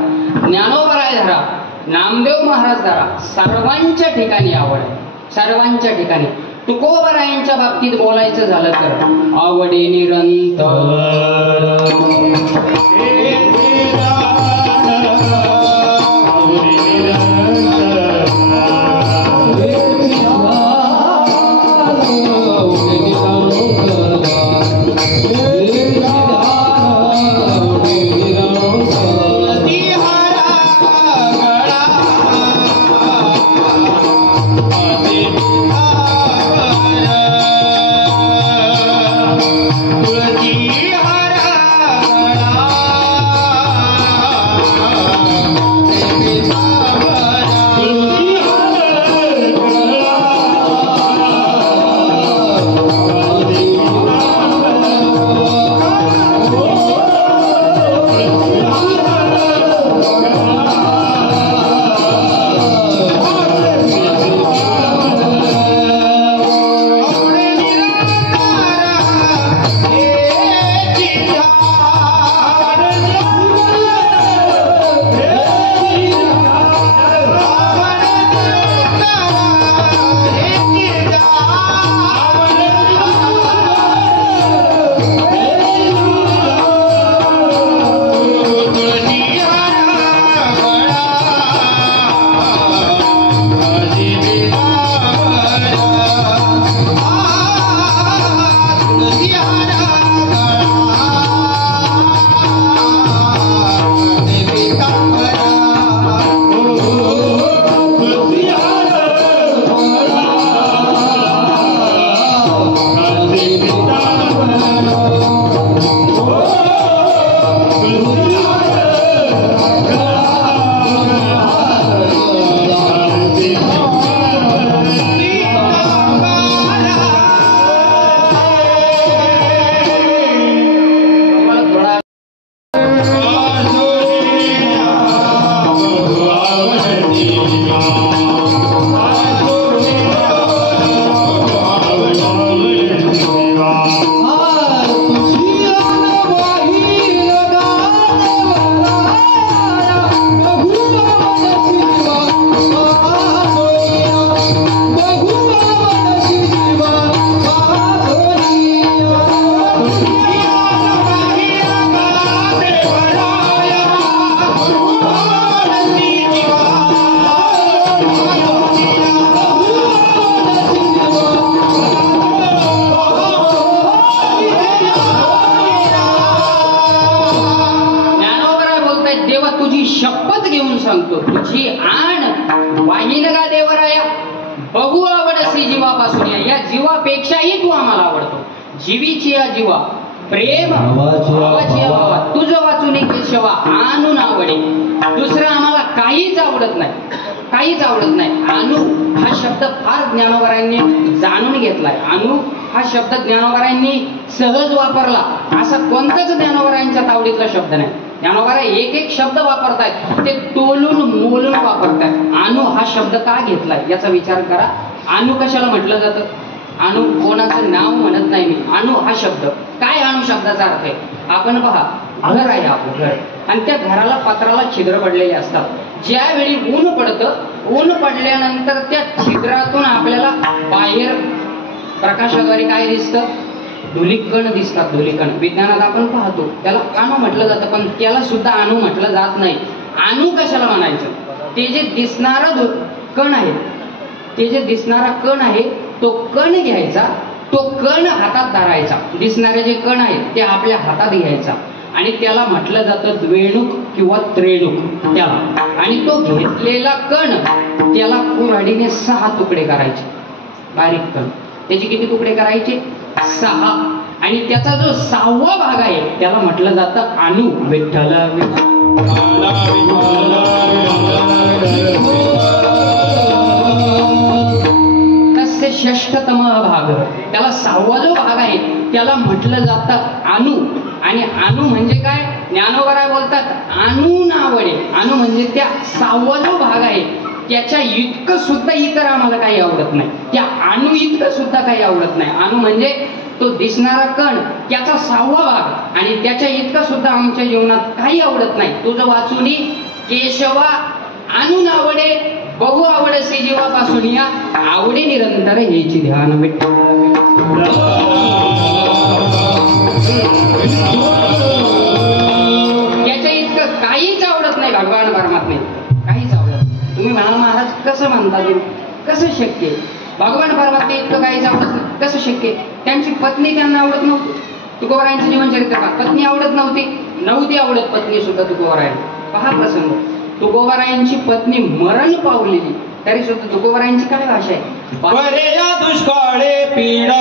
ज्ञानोबाराय धरा, नामदेव महाराज धरा, सर्वांच्या ठिकाणी आवड आहे. सर्वांच्या ठिकाणी. तुकोबारायांच्या बाबतीत बोलायचं झालं तर आवडे निरंतर जीवीची या जीवा प्रेम तुझं वाचून केशवा आणून आवडे. दुसरं आम्हाला काहीच आवडत नाही, काहीच आवडत नाही. अनु हा शब्द फार ज्ञानोबारायांनी जाणून घेतलाय. अनु हा शब्द ज्ञानोबारायांनी सहज वापरला. असा कोणताच ज्ञानोबारायांच्या तावडीतला शब्द नाही. ज्ञानोबारा एक एक शब्द वापरतायत ते तोलून मोलून वापरतायत. अनु हा शब्द का घेतलाय याचा विचार करा. अनु कशाला म्हटलं जातं? अणू कोणाचं नाव म्हणत नाही मी. अणू हा शब्द काय, अणू शब्दाचा अर्थ आहे. आपण पहा, घर आहे आपलं घर, आणि त्या घराला पत्राला छिद्र पडलेले असतात. ज्यावेळी ऊन पडतं, ऊन पडल्यानंतर त्या छिद्रातून आपल्याला बाहेर प्रकाशाद्वारे काय दिसतं, धुलीकण दिसतात. धुलीकण विज्ञानात आपण पाहतो, त्याला अणू म्हटलं जातं, पण त्याला सुद्धा अणू म्हटलं जात नाही. अणू कशाला म्हणायचं, ते जे दिसणारा कण आहे, ते जे दिसणारा कण आहे तो कण घ्यायचा, तो कण हातात धरायचा. दिसणारे जे कण आहेत ते आपल्या हातात घ्यायचा आणि त्याला म्हटलं जातं द्वेणुक किंवा त्रेणुक त्याला. आणि तो घेतलेला कण त्याला कुऱ्हाडीने 6 तुकडे करायचे. बारीक कण त्याचे किती तुकडे करायचे, 6. आणि त्याचा जो 6वा भाग आहे त्याला म्हटलं जातं अणू. विठ्ठल तस्य षष्ठतम भाग, त्याला 6वा जो भाग आहे त्याला म्हटलं जातं अणू. आणि अणू म्हणजे काय, ज्ञानोबराय बोलतात अणू नावडे. अणू म्हणजे त्या 6वा जो भाग आहे त्याच्या इतकं सुद्धा इतर आम्हाला काही आवडत नाही. त्या अणू इतकं सुद्धा काही आवडत नाही. अणू म्हणजे तो दिसणारा कण, त्याचा 6वा भाग, आणि त्याच्या इतकं सुद्धा आमच्या जीवनात काही आवडत नाही. तुझं वाचुनी केशवा अणू नावडे, बहु आवडसे जीवापासून या आवडे निरंतर हेची ध्यान. त्याच्या इतकं काहीच आवडत नाही भगवान परमात्मे, काहीच आवडत. तुम्ही म्हणाल महाराज कसं म्हणता, तुम्ही कसं शक्य आहे, भगवान परमात्मे इतकं काहीच आवडत नाही, कसं शक्य आहे. त्यांची पत्नी त्यांना आवडत नव्हती. तुकोबारायांचं जीवनचरित्र पहा, पत्नी आवडत नव्हती आवडत पत्नी सुद्धा तुकोबारायांना. पहा प्रसंग, तुकोबारायांची पत्नी मरण पावलेली तरी सुद्धा तुकोबारायांची काय भाषा आहे, बरे या दुष्काळे पीडा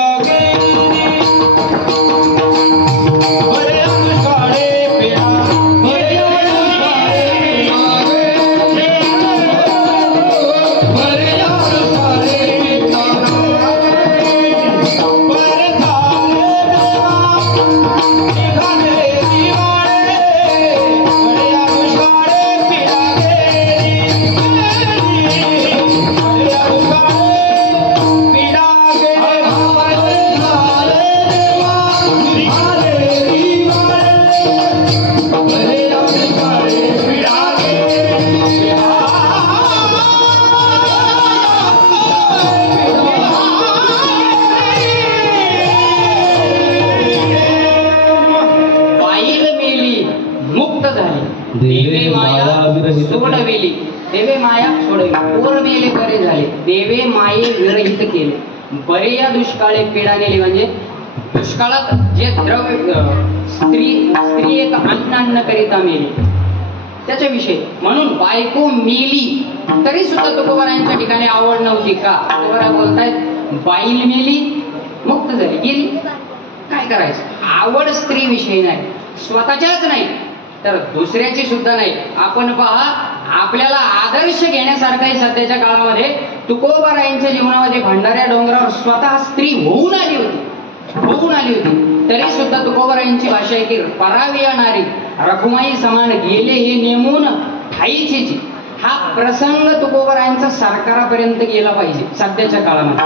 सोडविली. देवे माया सोडविली, पोर मेले बरे झाले, देवे माये विरहित केले, बरे या दुष्काळे पीडा नेली. म्हणजे दुष्काळात जे द्रव्य स्त्री एक अन्न करिता मेली त्याच्याविषयी. म्हणून बायको मेली तरी सुद्धा तुकोबारायांच्या ठिकाणी आवड नव्हती का. तुकोबारा बोलतायत बाईल मेली मुक्त झाली, गेली, काय करायचं. आवड स्त्री विषयी नाही, स्वतःच्याच नाही तर दुसऱ्याची सुद्धा नाही. आपण पहा, आपल्याला आदर्श घेण्यासारखं आहे सध्याच्या काळामध्ये. तुकोबारायांच्या जीवनामध्ये भंडाऱ्या डोंगरावर स्वतः स्त्री होऊन आली होती तरी सुद्धा तुकोबारायांची भाषा आहे की पराविया नारी रखुमाई समान गेले हे नेमून ठाईची. हा प्रसंग तुकोबारायांचा सरकारापर्यंत गेला पाहिजे. सध्याच्या काळामध्ये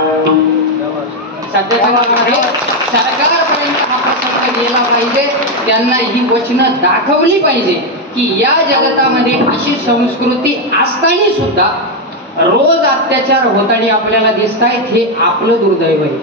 सरकारपर्यंत हा प्रसंग गेला पाहिजे. त्यांना ही वचनं दाखवली पाहिजे की या जगतामध्ये अशी संस्कृती असताना सुद्धा रोज अत्याचार होताना आपल्याला दिसत आहेत. हे आपलं दुर्दैव आहे.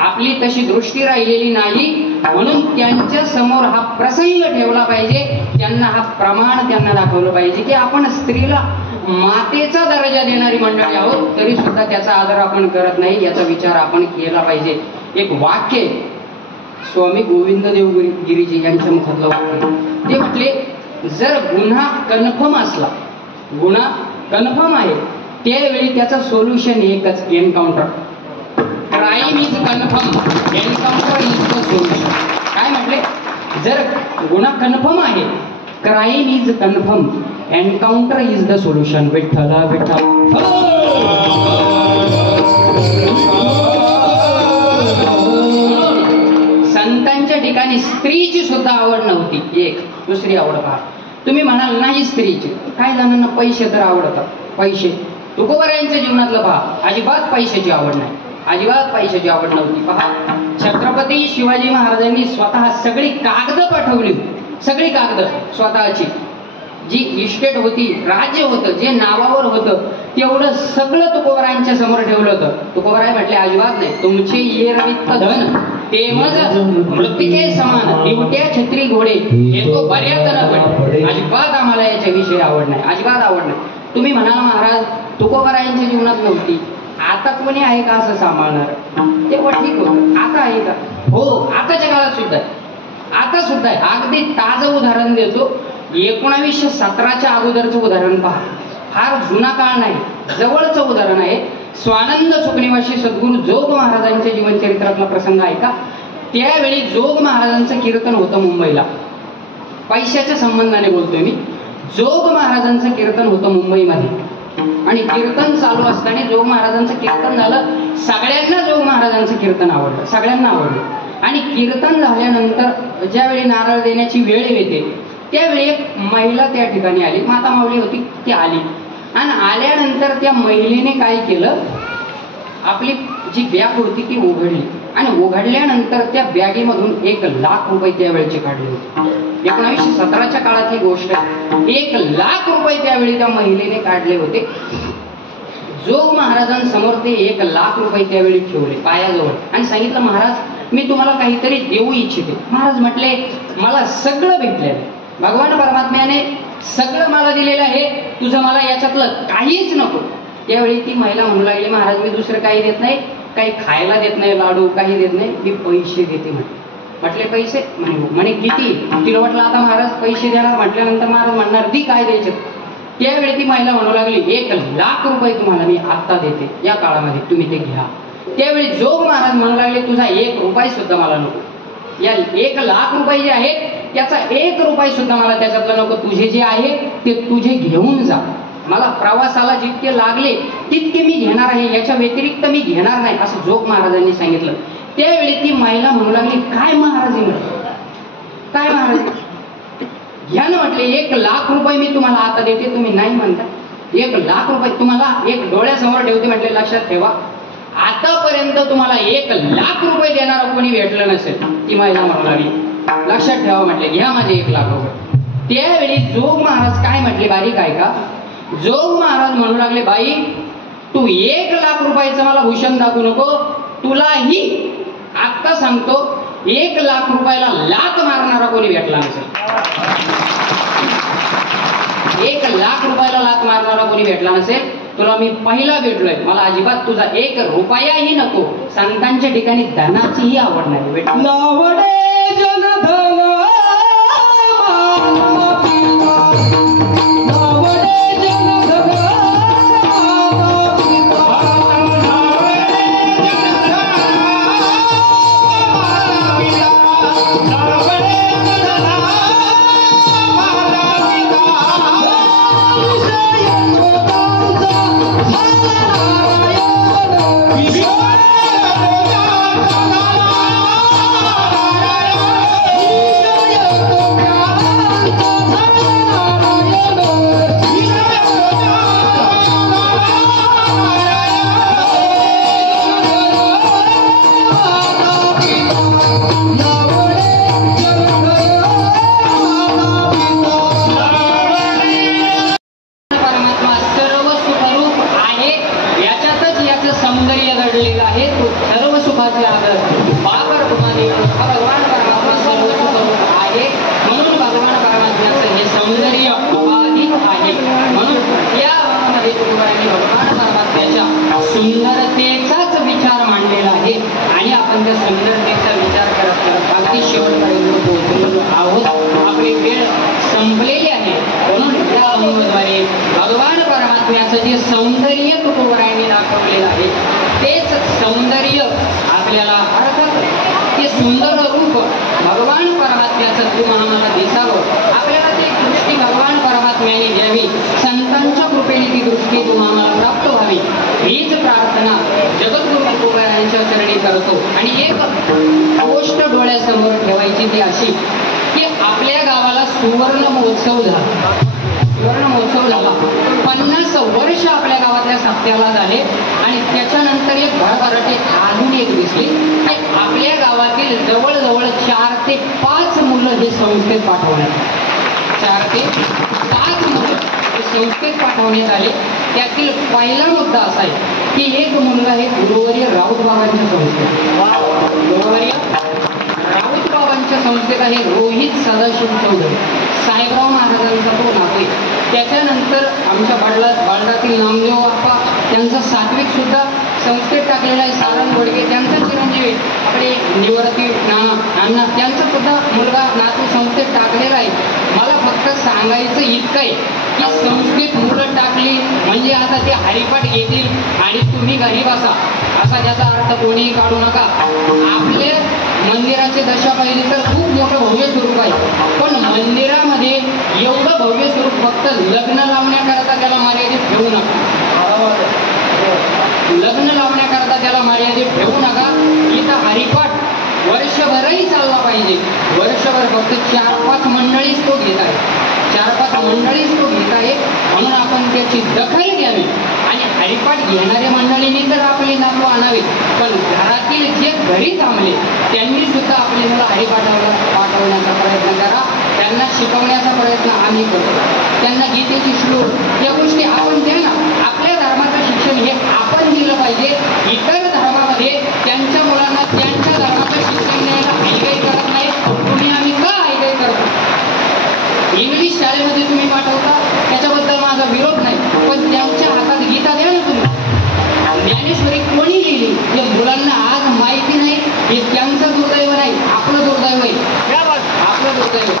आपली तशी दृष्टी राहिलेली नाही, म्हणून त्यांच्या समोर हा प्रसंग ठेवला पाहिजे. त्यांना हा प्रमाण त्यांना दाखवलं पाहिजे की आपण स्त्रीला मातेचा दर्जा देणारी मंडळी आहोत तरी सुद्धा त्याचा आदर आपण करत नाही, याचा विचार आपण केला पाहिजे. एक वाक्य स्वामी गोविंद देवगिरीजी यांच्या मुखातलं वाक्य, ते म्हटले जर गुन्हा कन्फर्म असला, गुन्हा कन्फर्म आहे त्यावेळी त्याचं सोल्युशन एकच, encounter. Crime is confirm, encounter is the solution. काय म्हटले, जर गुन्हा कन्फर्म आहे, crime is confirm, encounter is the solution. विठ्ठला विठ्ठल. संतांच्या ठिकाणी स्त्रीची सुद्धा आवड नव्हती. एक दुसरी आवड पहा. तुम्ही म्हणाल नाही स्त्रीची, काय जणांना पैसे तर आवडतात, पैसे. तुकोबारायांच्या जीवनातलं पहा, अजिबात पैशाची आवड नाही. अजिबात पैशाची आवड नव्हती. पहा, छत्रपती शिवाजी महाराजांनी स्वतः सगळी कागद पाठवली, सगळी कागद स्वतःची, जी इस्टेट होती, राज्य होतं, जे नावावर होतं, तेवढं सगळं तुकोबरायांच्या समोर ठेवलं होतं. तुकोबराय म्हटले अजिबात नाही, तुमचे येरवित्त धन ते मज मृत्तिके समान, बिवट्या छत्री घोडे हे तो बऱ्याच न पडे. अजिबात आम्हाला याच्याविषयी आवड नाही, अजिबात आवड नाही. तुम्ही म्हणाल महाराज तुकोबरायांच्या जीवनात नव्हती, आता कोणी आहे का असं सांभाळणार? तेव्हा ठीक होतं, आता आहे का? हो, आताच्या काळात सुद्धा आहे, आता सुद्धा आहे. अगदी ताजं उदाहरण देतो. 1917च्या अगोदरचं उदाहरण पहा, फार जुना काळ नाही, जवळचं उदाहरण आहे. स्वानंद सुखनिवासी सद्गुरू जोग महाराजांच्या जीवनचरित्रातला प्रसंग आहे का? त्यावेळी जोग महाराजांचं कीर्तन होतं मुंबईला. पैशाच्या संबंधाने बोलतोय मी. जोग महाराजांचं कीर्तन होतं मुंबईमध्ये आणि कीर्तन चालू असताना जोग महाराजांचं कीर्तन झालं. सगळ्यांना जोग महाराजांचं कीर्तन आवडलं, सगळ्यांना आवडलं. आणि कीर्तन झाल्यानंतर ज्यावेळी नारळ देण्याची वेळ येते त्यावेळी एक महिला त्या ठिकाणी आली, माता माऊली होती, ती आली. आणि आल्यानंतर त्या महिलेने काय केलं, आपली जी बॅग होती ती उघडली आणि उघडल्यानंतर त्या बॅगेमधून 1,00,000 रुपये त्यावेळेचे काढले होते. 1917च्या काळातली गोष्ट आहे. 1,00,000 रुपये त्यावेळी त्या महिलेने काढले होते. जोग महाराजांसमोर ते 1,00,000 रुपये त्यावेळी ठेवले पायाजवळ आणि सांगितलं, महाराज मी तुम्हाला काहीतरी देऊ इच्छिते. महाराज म्हटले, मला सगळं भेटलेलं, भगवान परमात्म्याने सगळं मला दिलेलं आहे, तुझं मला याच्यातलं काहीच नको. त्यावेळी ती महिला म्हणू लागली, महाराज मी दुसरं काही देत नाही, काही खायला देत नाही, लाडू काही देत नाही, मी पैसे देते. म्हटले पैसे? म्हणे किती? तिला म्हटलं आता महाराज पैसे देणार. म्हटल्यानंतर महाराज म्हणणार ती काय द्यायचे? त्यावेळी ती महिला म्हणू लागली, 1,00,000 रुपये तुम्हाला मी आत्ता देते, या काळामध्ये तुम्ही ते घ्या. त्यावेळी जोग महाराज म्हणू लागले, तुझा 1 रुपया सुद्धा मला नको. या 1,00,000 रुपये जे आहेत त्याचा 1 रुपया सुद्धा मला त्याच्यातलं नको. तुझे जे आहे ते तुझे घेऊन जा, मला प्रवासाला जितके लागले तितके मी घेणार आहे, याच्या व्यतिरिक्त मी घेणार नाही, असं जोग महाराजांनी सांगितलं. त्यावेळी ती महिला म्हणू लागली, काय महाराज काय महाराज घ्या ना. म्हटले 1,00,000 रुपये मी तुम्हाला आता देते, तुम्ही नाही म्हणता. 1,00,000 रुपये तुम्हाला एक डोळ्यासमोर ठेवते. म्हटले लक्षात ठेवा, आतापर्यंत तुम्हाला 1,00,000 रुपये देणारा कोणी भेटलं नसेल. ती महिला म्हणू लागली, लक्षात ठेवा. म्हटले घ्या माझे 1,00,000 रुपये. त्यावेळी जोग महाराज काय म्हटले, बारीक आहे का? जोग महाराज म्हणू लागले, बाई तू 1,00,000 रुपयाचं मला भूषण दाखवू नको, तुलाही आत्ता सांगतो 1,00,000 रुपयाला लात मारणारा कोणी भेटला नसेल. 1,00,000 रुपयाला लात मारणारा कोणी भेटला नसेल. तुला मी पहिला भेटलोय, मला अजिबात तुझा 1 रुपयाही नको. संतांच्या ठिकाणी धनाचीही आवड नाही भेटली. सुंदरतेचाच विचार मांडलेला आहे आणि आपण त्या सुंदरतेचा विचार करत अगदी शेवटपर्यंत पोहोचलेलो आहोत. आपली वेळ संपलेली आहे. म्हणून या अनुभवाद्वारे भगवान परमात्म्याचं जे सौंदर्य तुकोबरायांनी दाखवलेलं आहे तेच सौंदर्य आपल्याला अर्थात ते सुंदर रूप भगवान परमात्म्याचं तुम्हा आम्हाला दिसावं, आपल्याला ते दृष्टी भगवान परमात्म्याने द्यावी, संतांच्या कृपेने ती दृष्टी तुम्हा आम्हाला प्राप्त व्हावी, हीच प्रार्थना जगद्गुरु तुकोबरायांच्या चरणी करतो. आणि एक गोष्ट डोळ्यासमोर ठेवायची ती अशी की आपल्या गावाला सुवर्ण महोत्सव झाला. सुवर्ण महोत्सव झाला. 50 वर्ष आपल्या गावातल्या सप्त्याला झाले आणि त्याच्यानंतर एक भरभराटी अजून एक दिसली. आपल्या गावातील जवळजवळ 4 ते 5 मुलं हे संस्थेत पाठवण्यात 4 ते 5 मुलं हे संस्थेत पाठवण्यात आले. त्यातील पहिला मुद्दा असा आहे की एक मुलगा हे गुरुवर्य राऊतबाबांच्या संस्थेत राऊतबाबांच्या संस्थेत आहे. रोहित सदाशिव चौधरी साहेबराव महाराजांचा तो नाते. त्याच्यानंतर आमच्या बाळगातील नामदेव बाप्पा त्यांचा सात्विक सुद्धा संस्थेत टाकलेला आहे. सारंग वडगे त्यांचा चिरंजीवी आपले निवर्ती नाना त्यांचा सुद्धा मुलगा नातू संस्थेत टाकलेला आहे. मला फक्त सांगायचं इतकं आहे की संस्थेत मुलं टाकली म्हणजे आता ते हरिपाठ घेतील आणि तुम्ही घरी बसा असा त्याचा अर्थ कोणीही काढू नका. आपले मंदिराचे दशा पाहिली तर खूप मोठं भव्य स्वरूप आहे. पण मंदिरामध्ये एवढं भव्य स्वरूप फक्त लग्न लावण्याकरता त्याला मर्यादित ठेवू नका. लग्न लावण्याकरता त्याला मर्यादित ठेवू नका. इथं हरिपाठ वर्षभरही चालला पाहिजे. वर्षभर फक्त 4-5 मंडळीच तो घेत आहे. 4-5 मंडळीच तो घेत आहे. म्हणून आपण त्याची दखल घ्यावी आणि हरिपाठ घेणाऱ्या मंडळींनी तर आपले नातू आणावे. पण घरातील जे घरी थांबले त्यांनी सुद्धा आपले मुलं हरिपाठाला पाठवण्याचा प्रयत्न करा. त्यांना शिकवण्याचा प्रयत्न आम्ही करतो. त्यांना गीतेची श्लोक या गोष्टी आपण द्या ना. आपल्या धर्माचं शिक्षण हे आपण दिलं पाहिजे. इतर धर्मामध्ये त्यांच्या मुलांना त्यांच्या धर्माचं शिक्षण द्यायला हयगय करत नाही. तुम्ही आम्ही का हयगय करतो? इंग्लिश शाळेमध्ये तुम्ही पाठवता त्याच्याबद्दल माझा विरोध नाही. पण त्यांच्या हातात गीता द्या ना तुम्ही. ज्ञानेश्वरी कोणी लिहिली हे मुलांना आज माहिती नाही. हे त्यांचं दुर्दैव नाही, आपलं दुर्दैव आहे. आपलं दुर्दैव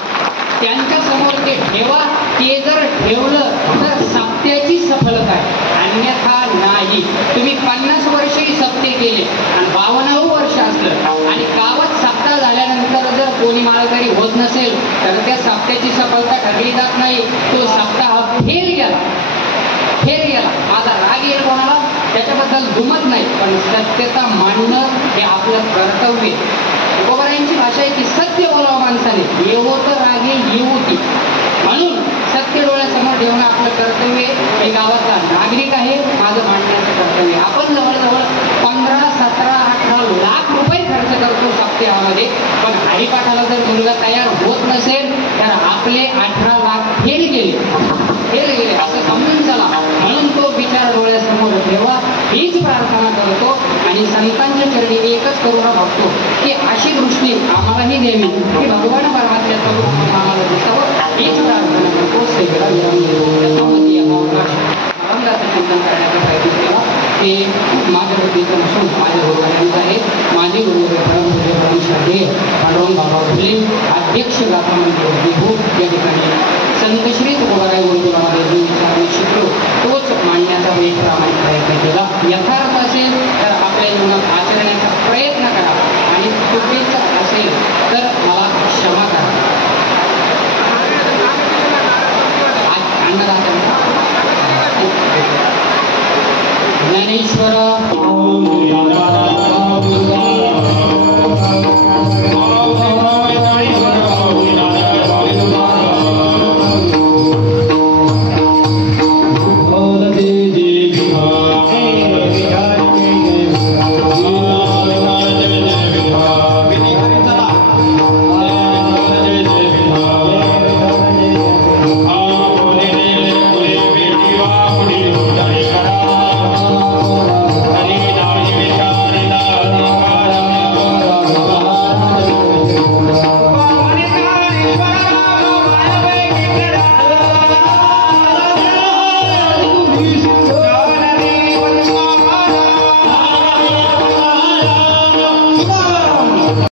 त्यांच्या समोर ते ठेवा. ते जर ठेवलं तर सप्त्याची सफलता आहे, अन्यथा नाही. तुम्ही 50 वर्षही सप्ते केले आणि 52वं वर्ष असलं आणि गावात सप्ताह झाल्यानंतर जर कोणी माळकरी होत नसेल तर त्या सप्त्याची सफलता ठरली जात नाही. तो सप्ताह फेल गेला. माझा राग येईल कोणाला त्याच्याबद्दल दुमत नाही. पण सत्यता मांडणं हे आपलं कर्तव्य. तुकोबारायांची भाषा आहे की सत्य बोलावं माणसाने, येवो तर रागे येऊ ती. म्हणून सत्य डोळ्यासमोर ठेवणं आपलं कर्तव्य. हे गावातला नागरिक आहे, माझं मांडण्याचं कर्तव्य. आपण जवळजवळ 15, 17, 18 लाख रुपये खर्च करतो सप्त्यामध्ये. पण हरिपाठाला जर मुलगा तयार होत नसेल तर आपले 18 लाख फेल गेले असं समजून चला. म्हणून तो विचार डोळ्यासमोर ठेवा हीच प्रार्थना करतो आणि संतांच्या चरणी एकच करुणा भागतो की अशी दृष्टी आम्हालाही द्यावी की भगवान परमात्म्याचं रूप आम्हाला दिसावं. हीच प्रार्थना करतो. सेवेला विराम देतो. त्याच्यामध्ये अवकाश आनंदाचं चिंतन करण्याचा प्रयत्न केला. ते माझ्या बुद्धीचं नसून माझ्या गुरुवाऱ्यांचं आहे. माझे गुरुवारे परम श्रद्धेय पांडुरंग बाबा फुले अध्यक्ष गाथा मंदिर विभू या ठिकाणी संत श्री तुकोबाराय गुरुकुलामध्ये जो विचार मी शिकलो तोच मांडण्याचा मी प्रामाणिक प्रयत्न केला. यथार्थ असेल तर आपल्या जीवनात